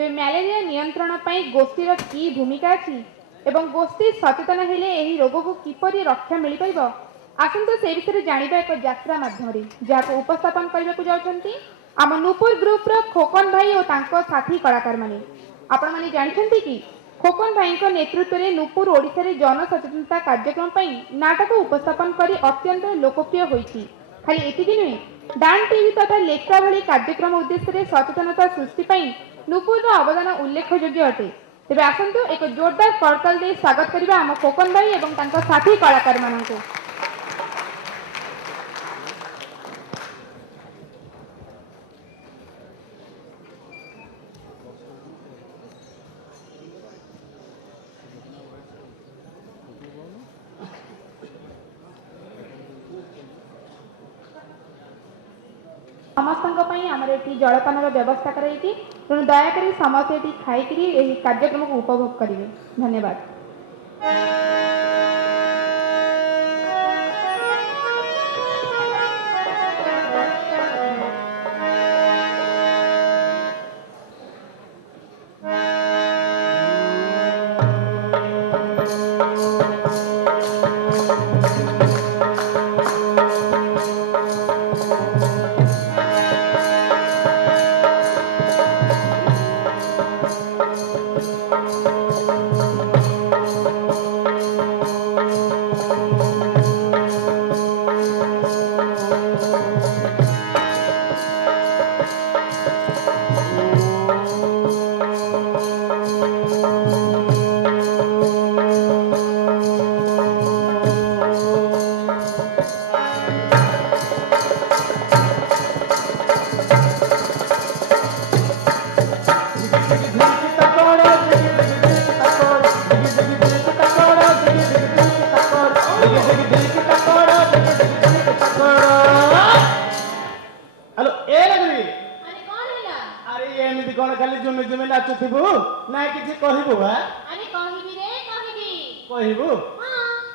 तेरे म्यालेरिया नियंत्रण पाई गोष्ठीर की भूमिका अछि एवं गोष्ठी सचेतन हेले एही रोग को किपरि रक्षा मिल परिबो आसंतो से विषय जानिबा एक यात्रा माध्यम जहाँ उपस्थापन करने को जाउछंती आम नुपुर ग्रुप रो खोकन भाई और तांको साथी कलाकार माने आपण माने जानछंती कि खोकन भाई को नेतृत्व में नुपुर ओडिशा रे जन सचेतनता कार्यक्रम पई नाटक उपस्थापन करी अत्यंत लोकप्रिय होईछि खाली एतिकि नुहे डान टीवी तथा लेखा भली कार्यक्रम उद्देश्य रे सचेतनता सृष्टि पई नुपुर रो अवदान उल्लेखयोग्य अटे तेबे आसंतु एक जोरदार करताल दे स्वागत करिबा हम खोकन भाई एवं तांको साथी कलाकार माननको समस्त आमर ये जलपान व्यवस्था कराई तेणु दयाकोरी समस्त ये खाई कार्यक्रम को उपभोग करेंगे धन्यवाद।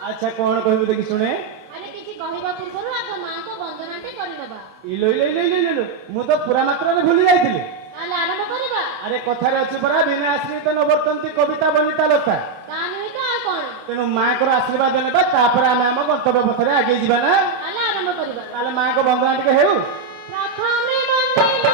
अच्छा कौन कहबो देखि सुने अरे किछि कहिबा पूर्वरु आग मां को वंदनाटे करि नबा इलो इलो इलो इलो इलो मु तो पूरा मात्रा रे भूली जाइतिली ताले आरंभ करबा अरे कथा रे अछि परा बिना आश्रित न वर्तन्ति कविता बनिता लता तानु तो आ कोन तेनु मां को आशीर्वाद नेबा तापर आमे हम गंतव्य पथरे आगे जिबा ना ताले आरंभ करबा ताले मां को वंदना टिके हेउ प्रथमे वंदिले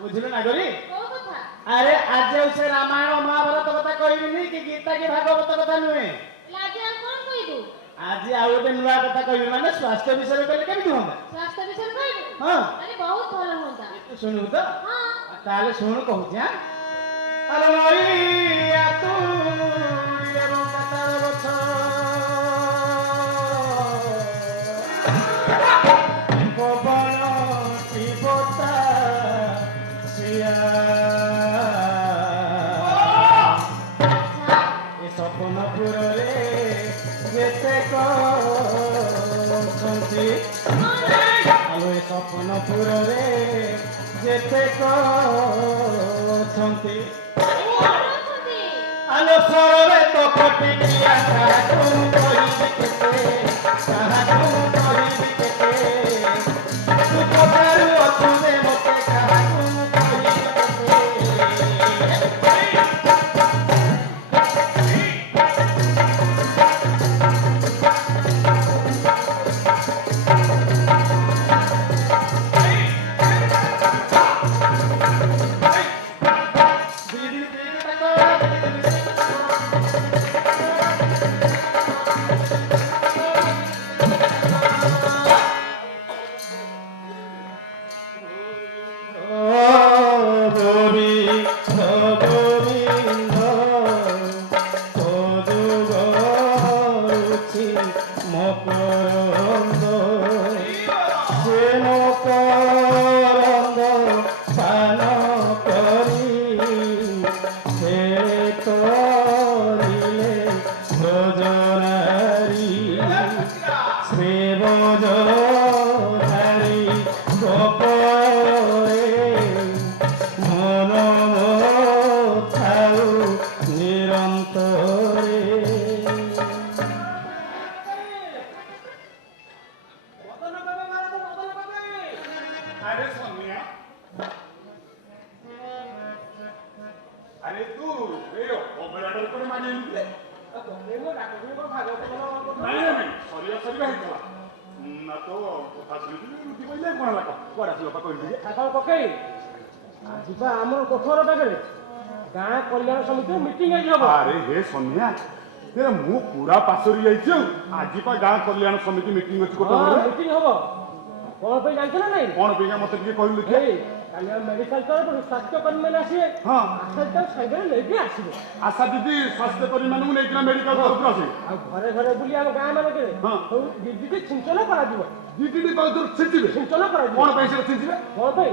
बुझलु नागरी को कथा अरे आज से रामायण महाभारत कथा कहबिनी कि गीता के भागवत कथा नुहे लाजे आ कोन कहिबू आज आ ओटे नुवा कथा कहबी माने स्वास्थ्य विषय कहले केमि होंदा स्वास्थ्य विषय कहबू हां अरे बहुत भलो होंदा तू सुनू तो हां ताले सुन कहू जा अरे नई आ तू रे कथा बछ सपनपुर रे जेते छंती आलो सरे तो फटिया कहा तुम कहि केते कहा तुम कहि केते तू तो करू अछुने मते कहा तुम कहि केते ନାଇଁ ସରିବା ହେଇଥିଲା ନା ତ କଥା ଶୁଣିଥିଲି ରୁଟି କହିଲେ କ'ଣ ହେଲା କୁଆଡ଼େ ଆସିଲ ପା କହିଲି ଟିକେ କ'ଣ ପକେଇ ଯିବା ଆମର କୋଠର ପାଖରେ ଗାଁ କଲ୍ୟାଣ ସମିତି ମିଟିଂ ଆଜି ହବ। ଆରେ ହେ ସନ୍ଧ୍ୟା ମୁଁ ପୁରା ପାଶୋରି ଯାଇଛି ଆଉ ଆଜି ପା ଗାଁ କଲ୍ୟାଣ ସମିତି ମିଟିଂ ଅଛି ମିଟିଂ ହବ କ'ଣ ପାଇଁ ଜାଣିଛ ନା ନାଇଁ? କ'ଣ ପାଇଁ ମତେ ଟିକେ କହିଲୁ କାଲି ମେଡିକାଲ ତରଫରୁ ସ୍ୱାସ୍ଥ୍ୟକର୍ମୀ ମାନେ ଆସିବେ। ହଁ ଆଶା ସାଙ୍ଗରେ ନେଇକି ଆସିବେ। ଆଶା ଦିଦି ସ୍ୱାସ୍ଥ୍ୟକର୍ମୀ ମାନଙ୍କୁ ନେଇକିନା ମେଡିକାଲ ତରଫରୁ ଆସିବେ ଆଉ ଘରେ ଘରେ ବୁଲି ଆମ ଗାଁ ମାନଙ୍କରେ ସବୁ ଦିଦି ଛିଞ୍ଚନ କରାଯିବ। ଦିଦି ଛିଞ୍ଚିବେ ଛିଞ୍ଚନ କରାଯିବ। କ'ଣ ପାଇଁ ସେଟା ଛିଞ୍ଚିବେ? କ'ଣ ପାଇଁ?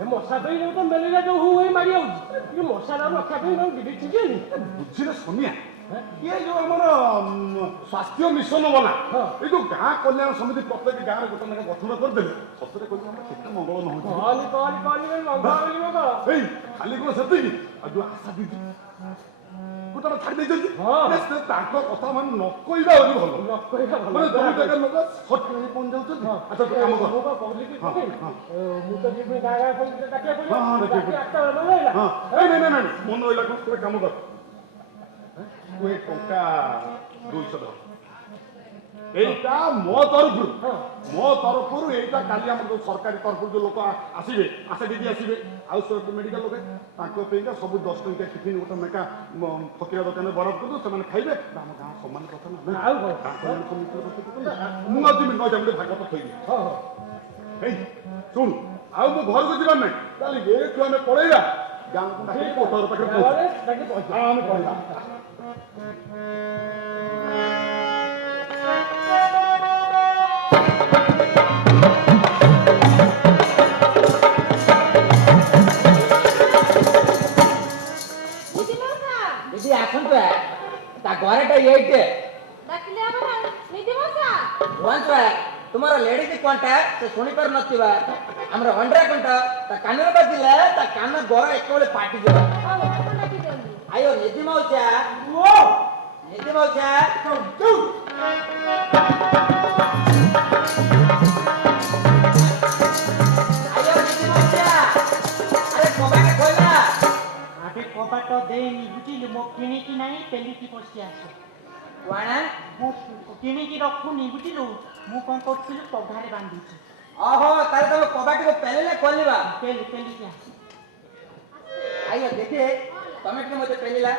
ଏ ମଶା ପାଇଁ ତ ମ୍ୟାଲେରିଆ ଯୋଉ ହୁ ହେଇ ମାରି ଯାଉଛି ଟିକେ ମଶା ଦାଉରୁ ରକ୍ଷା ପାଇଁ ଦିଦି ଛିଞ୍ଚିବେନି। ବୁଝିଲେ ସୋନିଆ ଇଏ ଯୋଉ ଆମର ସ୍ୱାସ୍ଥ୍ୟ ମିଶନ ବାଲା ଏଇ ଯୋଉ ଗାଁ କଲ୍ୟାଣ ସମିତି ପ୍ରତ୍ୟେକ ଗାଁରେ ଗୋଟେ ଲେଖା ଗଠନ କରିଦେଲେ ସତରେ କହିଲେ ଆମର କେତେ ମଙ୍ଗଳ ନ ହଉଛି। ଏଇ ଖାଲି କ'ଣ ସେତିକି ଆଉ ଯୋଉ ଆଶା ଦିଦି ଗୋଟେ ଛାଡ଼ି ଦେଇଛନ୍ତି ତାଙ୍କ କଥା ମାନେ ନ କହିବା ଭଲ ମାନେ ତମେ ଜାଗାରେ ଲୋକ ସଠିକ ହେଇ ପହଞ୍ଚିଯାଉଛନ୍ତି। ଆଚ୍ଛା ତୁ କାମ କର ମୁଁ ତ ଯିବି ଗାଁ ଗାଁ ନାଇଁ ମନ ରହିଲା ଗୋଟେ କାମ କର ତୁ ଏ ଟଙ୍କା 200 ଧର এইটা ମୋ ତରଫରୁ এইটা କାଲି ଆମର ଯୋଉ ସରକାରୀ ତରଫରୁ ଯୋଉ ଲୋକ ଆସିବେ ଆଶା ଦିଦି ଆସିବେ ଆଉ ମେଡିକାଲ ଲୋକ ତାଙ୍କ ପାଇଁକା ସବୁ 10 ଟଙ୍କିଆ ଟିଫିନ୍ ଗୋଟେ ଲେଖା ଫକିରା ଦୋକାନରେ ବରାଦ କରିଦେଉ ସେମାନେ ଖାଇବେ ଆମ ଗାଁ ସମାନ କଥା ନା ଆଉ ମୁଁ ଆଉ ଯିବି ଭାଗବତ ଥୋଇବି। ହେଇ ଶୁଣୁ ଆଉ ମୁଁ ଘରକୁ ଯିବାର ନାହିଁ ତାହେଲେ ଏଠୁ ଆମେ ପଳେଇବା ଗାଁକୁ ଡାକି କୋଠର ପାଖରେ ଆମେ ପଳେଇବା। ଦିଦି ଆସନ୍ତୁ ତା ଘରଟା ଏଇଠି ତୁମର ଲେଡିଜ କଣ୍ଟା ସେ ଶୁଣିପାରୁ ନଥିବା ଆମର ଅଣ୍ଡା କଣ୍ଟା ତା କାନରେ ବାଜିଲେ ତା କାନ ଗର ଏକବେଳେ ଫାଟିଯିବ। ଆୟୋ ନିଧି ମାଉସା ନିଧି ମାଉସା କବାଟ ଦେଇନି ବୁଝିଲୁ ମୋ କିଣିକି ନାହିଁ ପେଲିକି ପଶି ଆସ କଣ ମୁଁ କିଣିକି ରଖୁନି ବୁଝିଲୁ ମୁଁ କ'ଣ କରୁଥିଲି ପଘାରେ ବାନ୍ଧୁଛି। ଓହୋ ତାହେଲେ ତମେ କବାଟକୁ ପେଲିଲେ ଖୋଲିବା ପେଲିକି ଆସ ଆଇଓ ଦେଖେ ତମେ ଟିକେ ମତେ ପେଲିଲା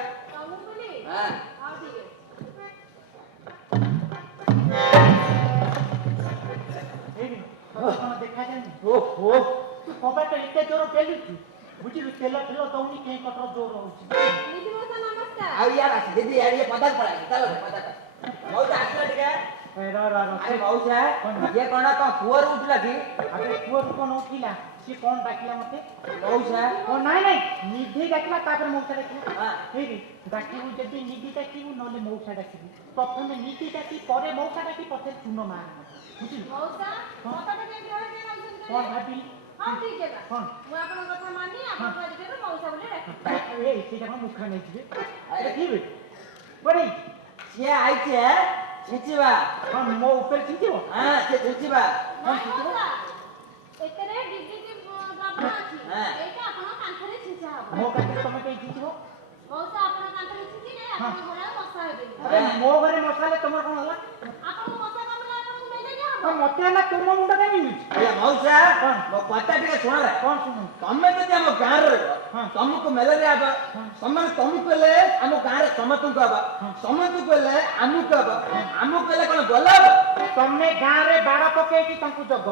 ଦେଖାଯାଏନି ତୁ କବାଟ ଏତେ ଜୋର ପେଲୁଛୁ ବୁଝିଲୁ ତେଲ ଦଉନି କେଁ କଟର ଜୋର ହଉଛି। ଆଉ ୟାର ଆସ ଦିଦି ୟାର ପଦାକୁ ପଳାଇ ଚାଲ ପଦାକୁ ମଉସା ଆସିଲା ଟିକେ ମଉସା ଇଏ କ'ଣ ତମ ପୁଅରୁ ଉଠିଲା କି? ପୁଅରୁ କ'ଣ ଉଠିଲା ସିଏ କ'ଣ ଡାକିଲା ମତେ ମଉସା ନାଇଁ ନିଧି ଡାକିଲା ତାପରେ ମଉସା ଡାକିଲା ହେଇନି ଡାକିବୁ ଯଦି ନିଧି ଡାକିବୁ ନହେଲେ ମଉସା ଡାକିବୁ ପ୍ରଥମେ ନିଧି ଡାକି ପରେ ମଉସା ଡାକି ପଛରେ ଚୂନ ମାର ବୁଝିଲୁ କ'ଣ ଭାବିଲି ସେଇଟା କ'ଣ ମୁଖା ନେଇଯିବେ ଦେଖିବେ ବଢ଼େଇ ସିଏ ଆଇছে ଛିଞ୍ଚିବା ମୋ ଉପରେ ଛିଞ୍ଚିବ ସେ ଛିଞ୍ଚିବା କ'ଣ ଛିଞ୍ଚିବ ମୋ କାନ୍ଥରେ ତମେ କେହି ଛିଞ୍ଚିବ ମୋ ଘରେ ମଶା ହେଲେ ତମର କ'ଣ ହେଲା ମତେ ହେଲା ତୁମ ମୁଣ୍ଡ କାଇଁ ମିଳୁଛି ମଉସା ମୋ କଥା ଟିକେ ଶୁଣ କ'ଣ ଶୁଣୁ ତମେ ଯଦି ଆମ ଗାଁରେ ରହିବ ତମକୁ ମ୍ୟାଲେରିଆ ହବ ସେମାନେ ତମକୁ ହେଲେ ଆମ ଗାଁରେ ସମସ୍ତଙ୍କୁ ହବ ସମସ୍ତଙ୍କୁ ହେଲେ ଆମକୁ ହବ ଆମକୁ ହେଲେ କ'ଣ ଭଲ ହବ? ତମେ ଗାଁରେ ବାଡ଼ ପକେଇକି ତାଙ୍କୁ ଜଗ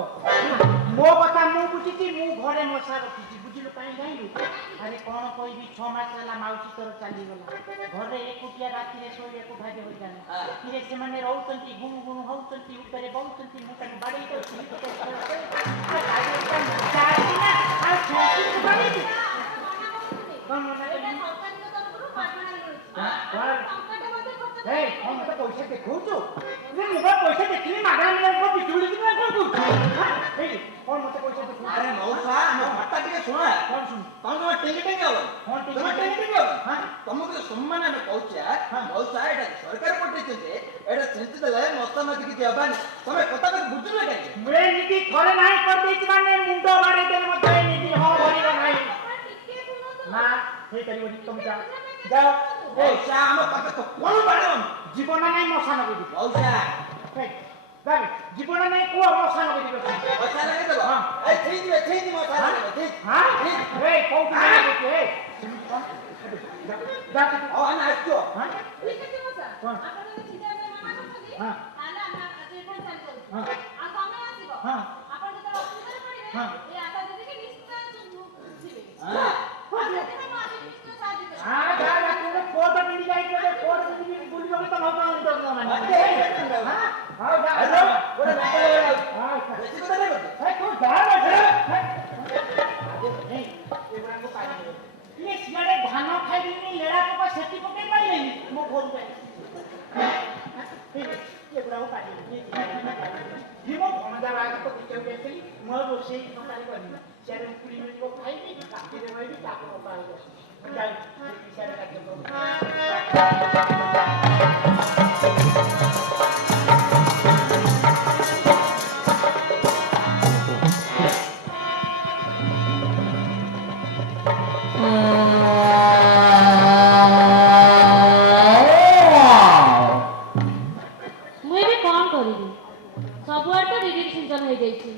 ମୋ କଥା ମୁଁ ବୁଝିଛି ମୁଁ ଘରେ ମଶା ରଖିଛି ବୁଝିଲୁ କାହିଁ ଯାଇଲୁ ଆରେ କ'ଣ କହିବି 6 ମାସ ହେଲା ମାଉସୀ ତୋର ଚାଲିଗଲା ଘରେ ଏକୁଟିଆ ରାତିରେ ଶୋଇବାକୁ ଭାରି ହଇରାଣ କିରେ ସେମାନେ ରହୁଛନ୍ତି ଗୁଣୁ ଗୁଣୁ ହଉଛନ୍ତି ଉପରେ ବଉଛନ୍ତି ମୁଁ ତାକୁ ବାଡ଼େଇ ଦଉଛି ପଇସା ଦେଖଉଛୁ ପଇସା ଦେଖିଲି ମାଗଣା ବିଜୁଳି କ'ଣ କହୁଛୁ କ'ଣ ମତେ ପଇସା ଦେଖୁ ଆରେ ମଉସା ମୋ କଥା ଟିକେ ଶୁଣ କ'ଣ ଶୁଣୁ ତମେ ଟେଙ୍ଗି ଟେଙ୍ଗି ହବ ତମେ ଟେଙ୍ଗି ଟେଙ୍ଗି ହବ ତମକୁ ସମ୍ମାନ ଆମେ କହୁଛେ ମଉସା ଏଇଟା ସରକାର ପଠେଇଛନ୍ତି ଏଇଟା ଛିଞ୍ଚି ଦେଲେ ମଶା ମାଛି କିଛି ହବାନି ତମେ କଥା ବୁଝୁନ କାହିଁକି ମୁଁ ଏମିତି ଥରେ ନାହିଁ କରିଦେଇଛି ମାନେ ମୁଣ୍ଡ ବାଡ଼େଇ ଦେଲେ ମତେ ଏମିତି ହଁ ଭରିବ ନାହିଁ ନା ହେଇପାରିବନି ତମେ ଯାଅ ମଉସା ଆମ ପାଖେ ତ କଣ ବାଣ ଜୀବନ ନାହିଁ ମଶାନ କରିବି ମଉସା ଜୀବନ ନାହିଁ କୁହ ମଶାନ କରିବି ମଶା ଲଗେଇଦେବ ଏଇ ଠିକ ମଶା ଲଗେଇଦେବ ଠିକ ଏଇ କୋଉଠି ଲଗେଇଛି ଏ ହଁ ନା ଆସିବ ଠିକ ଅଛି ମଉସା ଆପଣ ଯଦି ଚିନ୍ତା କରି ମନା କରୁଛନ୍ତି ତାହେଲେ ଆମେ ଆଜି ଏଠାରୁ ଚାଲି ଯାଉଛୁ ଆଉ ସମୟ ଆସିବ ଆପଣ ଯେତେବେଳେ ଅସୁବିଧାରେ ପଡ଼ିବେ ଏ ଆଶା ଦିଦିକି ନିଶ୍ଚୟ ଯିବେ ଆଉ ସେଥିପାଇଁ ମୁଁ ଆଜି ନିଶ୍ଚୟ ସାହାଯ୍ୟ କରିବି କୋଟ ମିଳି ଯାଇଛି କୋଟ ମିଳି ବୁଲିବାକୁ ତ ଭାବ ମାନେ ଗୋଟେ ନାକ ଲଗାଉ ବେଶୀ କଥା ନାହିଁ ସିଆଡେ ଧାନ ଖାଇଦେଲି ଲେଳା ପକା ସେଠି ପକେଇ ପାରିଲେନି ମୋ ଘରକୁ ଏଗୁଡ଼ାକୁ କାଟିଲି ମୋ ଭଣଜା ବାହାଘର ତ ଦେଖିବାକୁ ଯାଇଥିଲି ମୁଁ ରୋଷେଇ ଟଙ୍କାରେ କରିବି ସିଆଡେ ପୁରୀ ମିଳିବ ଖାଇବି ରାତିରେ ରହିବି ତାକୁ ବାହାଘର ଯାଇ ସିଆଡେ କାର୍ଯ୍ୟ ମୁଁ ଏବେ କ'ଣ କରିବି ସବୁଆଡ଼େ ତ ଦିଦି ସିଞ୍ଚନ ହେଇଯାଇଛି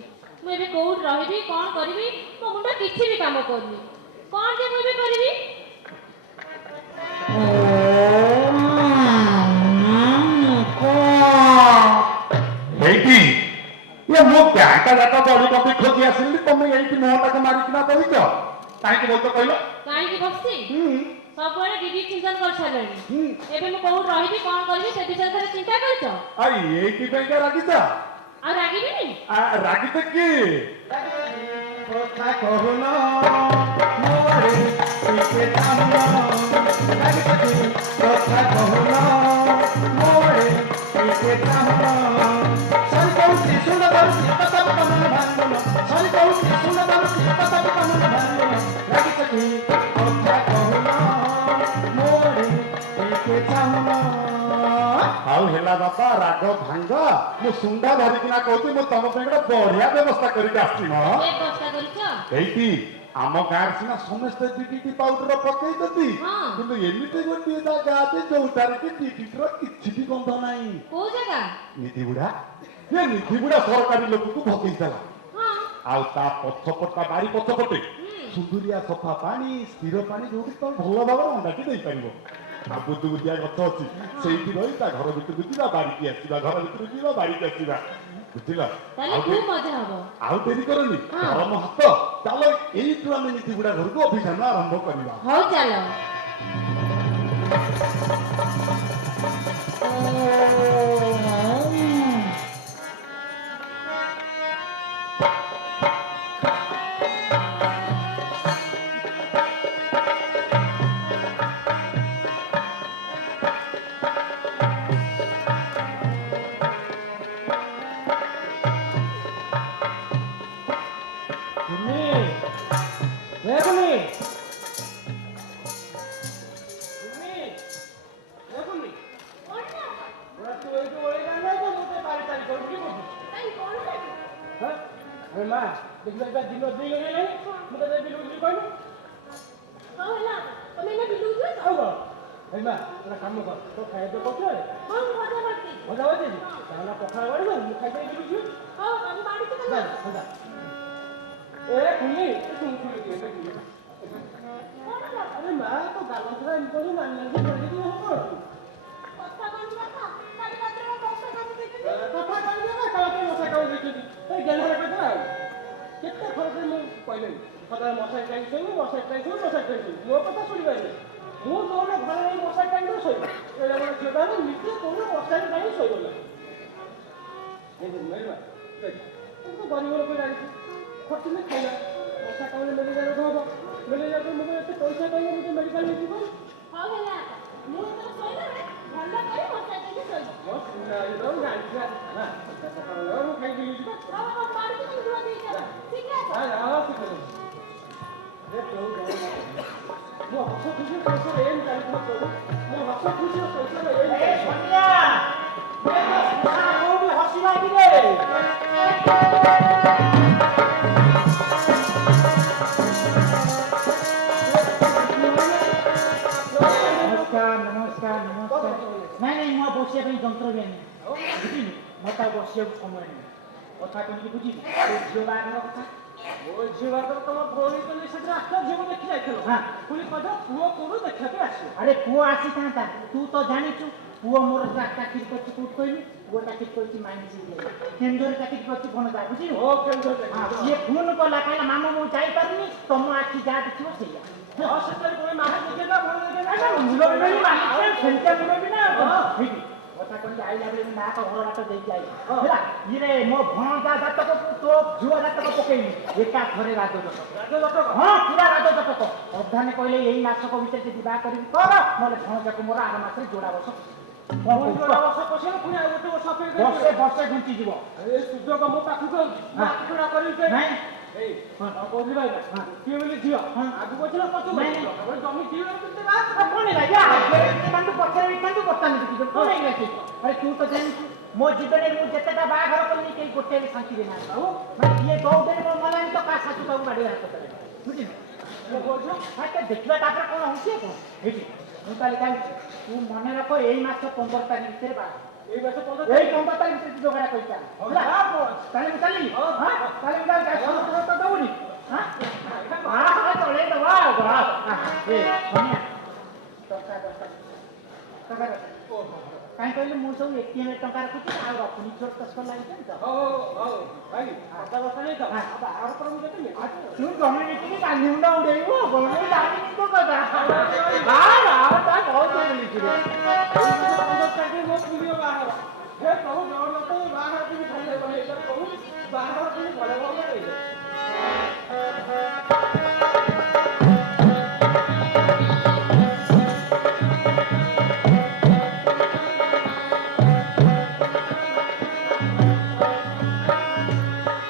ମୁଁ ଏବେ କୋଉଠି ରହିବି କ'ଣ କରିବି ମୋ ମୁଣ୍ଡ କିଛି ବି କାମ କରୁନି କ'ଣ ଯେ ମୁଁ ଏବେ କରିବି ହେଇଟି ଇଏ ମୋ ବ୍ୟାଗଟା ଯାକ ବଢି କପି ଖୋଜି ଆସିଲି ତମେ ଏଇଠି ମୁହଁଟାକୁ ମାରିକିନା ବସିଛ କାହିଁକି ବସିଛ କହିଲ କାହିଁକି ବସିଛି ସବୁଆଡ଼େ ଦିଦି ଚିନ୍ତନ କରିସାରିଲେଣି ଏବେ ମୁଁ କୋଉଠି ରହିବି କ'ଣ କରିବି ସେ ବିଷୟରେ ଥରେ ଚିନ୍ତା କରିଛ ଆଉ ଏଇଥିପାଇଁକା ରାଗିଛ ଆଉ ରାଗିବିନି ରାଗିଛ କି କଥା କହୁନ ମୋରେ ଟିକେ ଚାହୁଁନ ଲାଗିଛି କଥା କହୁନ ମୋରେ ଟିକେ ଚାହୁଁନ ସରି କହୁଛି ଶୁଣ କରୁଛି କଥା କାମନ ଭାଙ୍ଗୁନ ସରି କହୁଛି ଶୁଣ କରୁଛି କଥା କାମନ ଭାଙ୍ଗୁନ ଲାଗିଛି କଥା କହୁନ ମୋରେ ଟିକେ ଚାହୁଁନ ଆଉ ହେଲା ବାପା ରାଗ ଭାଙ୍ଗ ମୁଁ ସୁଣ୍ଡା ଧରିକିନା କହୁଛି ମୁଁ ତମ ପାଇଁ ଗୋଟେ ବଢିଆ ବ୍ୟବସ୍ଥା କରିକି ଆସିଛି ମ ଏ ବ୍ୟବସ୍ଥା କରିଛ ଏଇଠି ଆମ ଗାଁରେ ସିନା ସମସ୍ତେ ଡିଡିଟି ପାଉଡର ପକେଇଛନ୍ତି କିନ୍ତୁ ଏମିତି ଗୋଟିଏ ଜାଗା ଅଛି ଯୋଉଟାରେ କି ଡିଡିଟିର କିଛି ବି ଗନ୍ଧ ନାହିଁ କୋଉ ଜାଗା ନିଧିବୁଢା ଏ ନିଧିବୁଢା ସରକାରୀ ଲୋକକୁ ଭକେଇଦେଲା ଆଉ ତା ପଛପଟା ବାରି ପଛପଟେ ସୁନ୍ଦୁରିଆ ସଫା ପାଣି ସ୍ଥିର ପାଣି ଯୋଉଠି ତମେ ଭଲ ଭାବରେ ଅଣ୍ଡାଟି ଦେଇପାରିବ ଆଉ ବୁଦୁବୁଦିଆ ଗଛ ଅଛି ସେଇଠି ରହି ତା ଘର ଭିତରକୁ ଯିବା ବାଡ଼ିକି ଆସିବା ଘର ଭିତରକୁ ଯିବା ବାଡ଼ିକି ଆସିବା ବୁଝିଲ ତାହେଲେ ଖୁବ୍ ମଜା ହବ ଆଉ ଡେରି କରନି ଗରମ ହାତ ଚାଲ ଏଇଠୁ ଆମେ ନିଧିବୁଢା ଘରକୁ ଅଭିଯାନ ଆରମ୍ଭ କରିବା ହଉ ଚାଲ ବସିବା ପାଇଁ ଯନ୍ତ୍ର ବି ଆଣିନି ବୁଝିଲୁ ମୋତେ ଆଉ ବସିବାକୁ ସମୟ ନାହିଁ କଥା କେମିତି ବୁଝିଲୁ ଝିଅ ବାହାଘର କଥା ମୋ ଝିଅ ବାହାଘର ତମ ଭଉଣୀ କହିଲେ ସେଥିରେ ଆସିଲା ଝିଅକୁ ଦେଖି ଯାଇଥିଲ ହଁ ପୁଣି କହିଲ ପୁଅ କୋଉଠୁ ଦେଖିବା ପାଇଁ ଆସିବ ଆରେ ପୁଅ ଆସିଥାନ୍ତା ତୁ ତ ଜାଣିଛୁ ପୁଅ ମୋର ଚାକିରି କରିଛି କୋଉଠି କହିଲୁ ପୁଅ ଚାକିରି କରିଛି ମାଇନିସ୍ କେନ୍ଦୁରେ ଚାକିରି କରିଛି ଭଣଜା ବୁଝିଲୁ ଓ କେଉଁଠୁ ସିଏ ଫୋନ୍ କଲା କହିଲା ମାମୁଁ ମୁଁ ଯାଇପାରୁନି ତମ ଆଖି ଯାହା ଦେଖିବ ସେଇଆ ହଁ ସେଟା ପୁଣି ମାମୁଁ ଦେଖେଇଲା ଭଉଣୀ ଦେଖେଇଲା କଥା କହିଲି ଆଇଲା ବେଳେ ନା ତ ଘର ବାଟ ଦେଇକି ଆଇଲା ହେଲା ଇରେ ମୋ ଭଣଜା ଜାତକ ତୋ ଝିଅ ଜାତକ ପକେଇନି ଏକା ଥରେ ରାଜଜଟକ ହଁ ପୁରା ରାଜଜଟକ ଅଧାନେ କହିଲେ ଏଇ ମାସକ ଭିତରେ ଯଦି ବାହା କରିବି କର ନହେଲେ ଭଣଜାକୁ ମୋର ଆର ମାସରେ ଯୋଡ଼ା ବର୍ଷ ବର୍ଷ ପଶିଲେ ପୁଣି ଆଉ ଗୋଟେ ବର୍ଷ ଅପେକ୍ଷା ବର୍ଷେ ଘୁଞ୍ଚିଯିବ ଏ ସୁଯୋଗ ମୋ ପାଖକୁ ଆସୁଛି କରିବି ନାଇଁ ଏଇ କହୁଥିଲି ଭାଇ କିଏ ବୋଲି ଝିଅ ଆଗକୁ ଅଛି ନା ପଛକୁ ଜମି ଝିଅ ଆରେ ତୁ ତ ଜାଣିଛୁ ମୋ ଜୀବନରେ ମୁଁ ଯେତେଟା ବାହାଘର କଲି କେହି ଗୋଟେ ବି ଶାନ୍ତିରେ ନାହିଁ ବାବୁ ମାନେ ଇଏ ଦୌଡ଼ରେ ମୋ ମଲାଣି ତ କାହା ଶାଶୁ ତାକୁ ବାଡ଼ିରେ ହାତ କରେ ବୁଝିଲୁ ଦେଖିବା ତାପରେ କ'ଣ ହେଉଛି କ'ଣ ହେଇଛି ମୁଁ ତାହେଲେ ଜାଣିଛି ତୁ ମନେ ରଖ ଏଇ ମାସ 15 ତାରିଖ ଭିତରେ ବାହା ଏଇ ବର୍ଷ ଏଇ 15 ତାରିଖ ଭିତରେ ଯୋଗାଡ଼ କରିଚାଲ ତାହେଲେ ମୁଁ ଚାଲିଲି ତାହେଲେ ମୁଁ ଦଉନି ଚଳେଇ ଦେବା କାହିଁ କହିଲେ ମୁଁ ସବୁ ATM ଟଙ୍କା ରଖୁଛି ଆଉ ରଖୁନି ଛୋଟ ତସ୍କର ଲାଗିଛନ୍ତି ତ ତୁ ଜମି ବିକିକି କାଲି ମୁଣ୍ଡ ଉଡେଇବୁ ଜାଣିନି ତୋ କଥା ବହୁତ ମିଳିଯିବେ ବାହାଘର ହେ ପ୍ରଭୁ ଜଗନ୍ନାଥ ବାହାଘର ଟିକେ ଭଲ ପ୍ରଭୁ ବାହାଘର ଟିକେ ଭଲ ଭଲ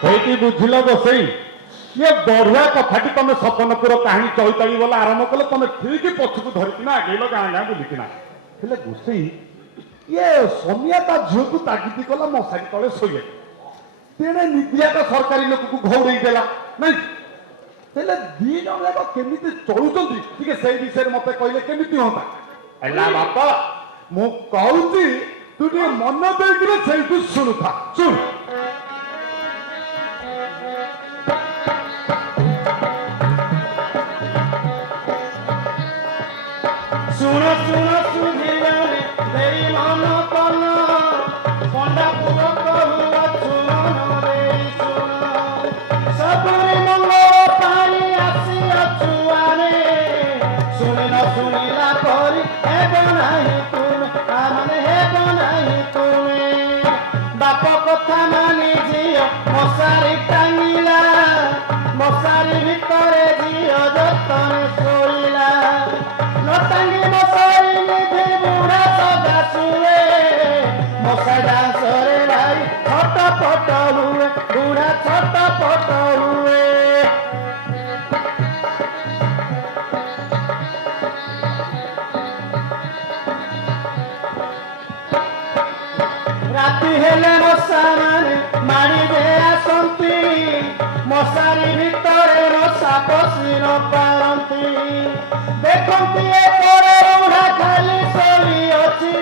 ହେଇକି ବୁଝିଲ ଗୋସେଇ ଇଏ ବଢିଆ କଥାଟି ତମେ ସପନପୁର କାହାଣୀ ଚୈତାଳି ଗଲା ଆରମ୍ଭ କଲେ ତମେ ଠିକ ପଛକୁ ଧରିକିନା ଆଗେଇଲ ଗାଁ ଗାଁ ବୁଲିକିନା ହେଲେ ଗୋସେଇ ଇଏ ସମିଆ ତା ଝିଅକୁ ତାଗିଦି କଲା ମଶାରୀ ତଳେ ଶୋଇବାକୁ ତେଣେ ନିଦିଆଟା ସରକାରୀ ଲୋକକୁ ଘଉଡେଇ ଦେଲା ନାଇଁ ହେଲେ ଦି ଜଣ ଯାକ କେମିତି ଚଳୁଛନ୍ତି ଟିକେ ସେଇ ବିଷୟରେ ମତେ କହିଲେ କେମିତି ହୁଅନ୍ତା ହେଲା ବାପା ମୁଁ କହୁଛି ତୁ ଟିକେ ମନ ଦେଇକିରି ସେଇଠୁ ଶୁଣୁଥା ଶୁଣ ଶୁଣ ଶୁଣ ଶୁଭିଲାରେ ଦେଇ ମନ କନ ପଣ୍ଡା ପୁଅ କହୁଅଛୁ ମନରେ ଶୁଣ ସବୁରି ମଙ୍ଗଳ ପାଇଁ ଆସିଅଛୁ ଆମେ ଶୁଣି ନ ଶୁଣିଲା ପରି ହେବ ନାହିଁ ତୁମେ ମାନେ ହେବ ନାହିଁ ତୁମେ ବାପ କଥା ମାନି ଝିଅ ମଶାରୀ ଟାଙ୍ଗିଲା ମଶାରୀ ଭିତରେ ଝିଅ ଯତନେ ଶୋଇଲା ନଟାଙ୍ଗି ମଶାରୀ ନିଧି ବୁଢ଼ା ସଦା ଶୁଏ ମଶା ଡାଂସରେ ଭାଇ ଛୋଟ ପଟ ହୁଏ ବୁଢ଼ା ଛୋଟ ପଟ ହୁଏ ରାତି ହେଲେ ମଶା ମାନେ ମାଡ଼ିବେ ଆସନ୍ତି ମଶାରୀ ଭିତରେ ମଶା ପଶି ନ ପାରନ୍ତି ଦେଖନ୍ତି ଏ ପରେ ବୁଢ଼ା ଖାଲି ଶୋଇ ଅଛି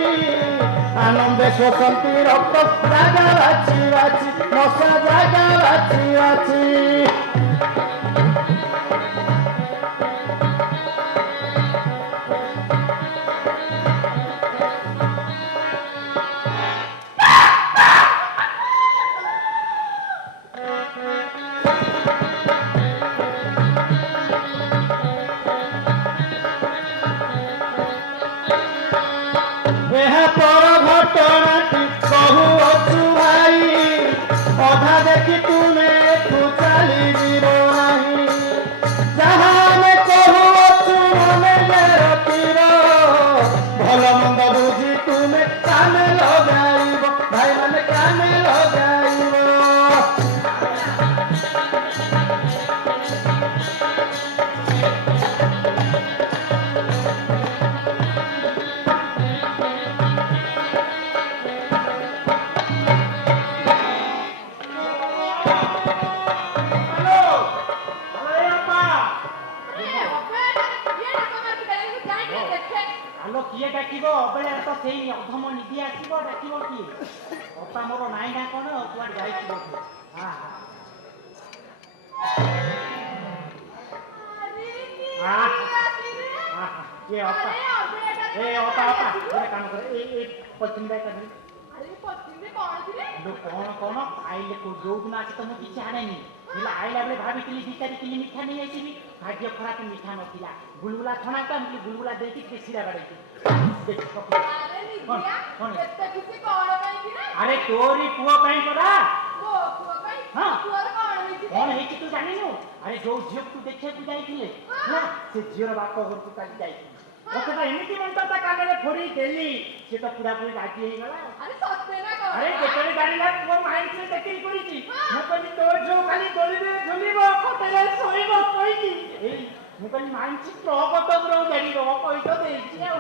ଆନନ୍ଦେ ଶୋଷନ୍ତି ରକ୍ତ ଜାଗା ବାଛି ବାଛି ମଶା ଜାଗା ବାଛି ବାଛି ଏହା ପର ଘଟଣାଟି କହୁଅଛୁ ଭାଇ ଅଧା ଦେଖି ତୁମେ ଏଠୁ ଚାଲିଯିବ ଆସିବ ଡାକିବ କିଏ? ଅପା ମୋର ନାଇଁ ନା କଣ କୁଆଡେ ଯାଇଛି ବୋଧେ। କିଏ ଅପା? ଏ ଅପା ଅପା ଗୋଟେ କାମ କରେ ଏଇ ପଶ୍ଚିମଟା କାଢି କଣ ଆଇଲେ ଯୋଉଦିନ ଆସି ତ ମୁଁ କିଛି ଆଣେନି ହେଲେ ଆଇଲା ବେଳେ ଭାବିଥିଲି 2-4 କିଲି ମିଠା ନେଇ ଆସିବି। ଭାଗ୍ୟ ଖରାପ ମିଠା ନଥିଲା। ବୁଲବୁଲା ଛଣା ତ ମୁଁ ବୁଲବୁଲା ଦେଇକି ଟିକେ ସିରା ବାଡେଇଛି। ଆରେ ତୋରି ପୁଅ ପାଇଁ ପରା। କଣ ହେଇଛି ତୁ ଜାଣିନୁ? ଆରେ ଯୋଉ ଝିଅକୁ ତୁ ଦେଖିବାକୁ ଯାଇଥିଲେ ନା ସେ ଝିଅର ବାପ ଘରକୁ କାଲି ଯାଇଥିଲି। କଥାଟା ଏମିତି ମନ୍ତ୍ର ତା କାନରେ ଫୋଡି ଦେଲି ସେ ତ ପୁରାପୁରି ରାଜି ହେଇଗଲା। ଆରେ ଯେତେବେଳେ ଜାଣିଲା ପୁଅ ମାଇଣ୍ଡ ସେ ଚାକିରି କରିଛି ମୁଁ କହିଲି ତୋ ଝିଅ ଖାଲି ଦୋଳିରେ ଝୁଲିବ ଖଟରେ ଶୋଇବ କହିଛି। ଏଇ ମୁଁ କହିଲି ମାଇଣ୍ଡ ସେ ଟ୍ରକ ତମର ଜାଣିବ ପଇସା ଦେଇଛି ଆଉ।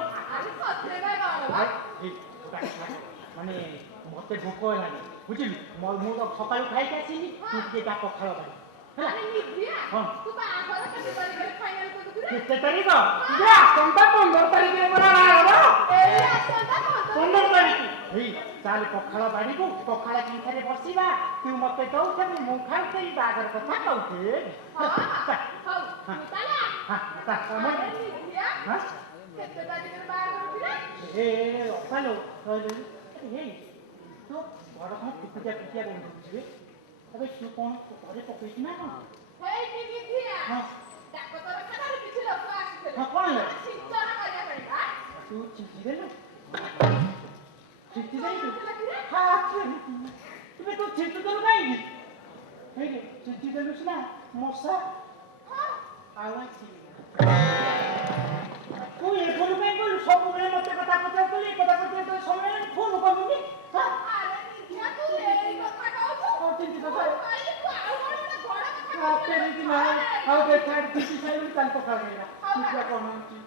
ମାନେ ମତେ ଭୋକ ହେଲାନି ବୁଝିଲୁ ମୁଁ ତ ସକାଳୁ ଖାଇକି ଆସିଲି ତୁ ଟିକେ ଯା ପଖାଳ ଭାଇ କେତେ ତାରିଖ? 15 ତାରିଖରେ ପରା ବାହାଘର। 15 ତାରିଖ ଏଇ ଚାଲେ ପଖାଳ ବାଡ଼ିକୁ ପଖାଳ ଚିନ୍ତାରେ ବସିବା। ତୁ ମତେ ଦଉଥିବୁ ମୁଁ ଖାଉଥିବି ବାହାଘର କଥା କହୁଛେ। ଅପାଲୋ ହେଇ ତୁ ବଡ଼ କଣ ପିଟିଆ ବন্ধୁଛି ଏବେ ତୁ କଣ ଘରେ ପକେଇଛୁ ନା କଣ? କଣ ହେଲା? ତୁ ଚିଠି ଦେଲୁ ଚିଠି ଦେଇଛୁ ତୁମେ ତୁ ଚିଠି ଦେଲୁ କାହିଁକି? ଚିଠି ଦେଲୁ ସିନା ମଶା ଆଉ ଆସିବି ତୁ ଏ ଫୋନ କାହିଁ କଲୁ? ସବୁବେଳେ ମତେ କଥା ପଚାରୁଥିଲି ଏ କଥା ପଚାରୁଥିଲି ସମୟ ଫୋନ କରୁନି। ଆଉ ଦେଖା ଚିଠି ସାରିଲି କାଲି ପଖାଳ ଖାଇବା କଣ ହଉଛି?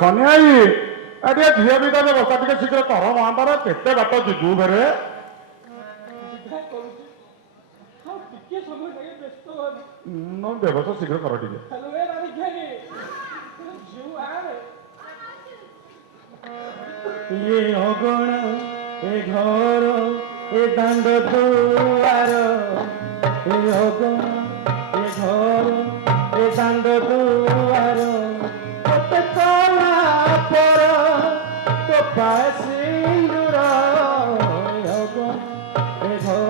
ସନି ଆଇ ଟିକେ ଝିଅ ବି ତା ବ୍ୟବସ୍ଥା ଟିକେ ଶୀଘ୍ର କର ମହାନ୍ତର କେତେ ବାଟ ଯିବୁ ଫେରେ। ବ୍ୟବସ୍ଥା ଶୀଘ୍ର କର ଟିକେ। ଅଗଣା ଏ ଘର ଏ ଦାଣ୍ଡ ଦୁଆର ଏ ଅଗଣା ଏ ଘର ଏ ଦାଣ୍ଡ ଦୁଆର ତୋତେ କଲା ପର ତୋ ପାସିନ୍ଦୁର ଏ ଅଗଣା ଏ ଘର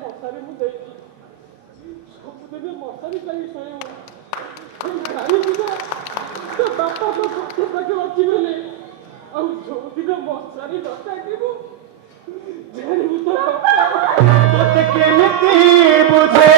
ମଶାରୀ ମୁଁ ଦେଇଛି ସବୁଦିନେ ମଶାରୀ ଲାଗି ଶୋଇବୁ ବାପା ତ ପାଖେ ଅଛି ବୋଲି ଆଉ ଯୋଉଦିନ ମଶାରୀ ନ ଟାଙ୍ଗିବୁ ଜାଣିବୁ ତ ତୋତେ କେମିତି ବୁଝେ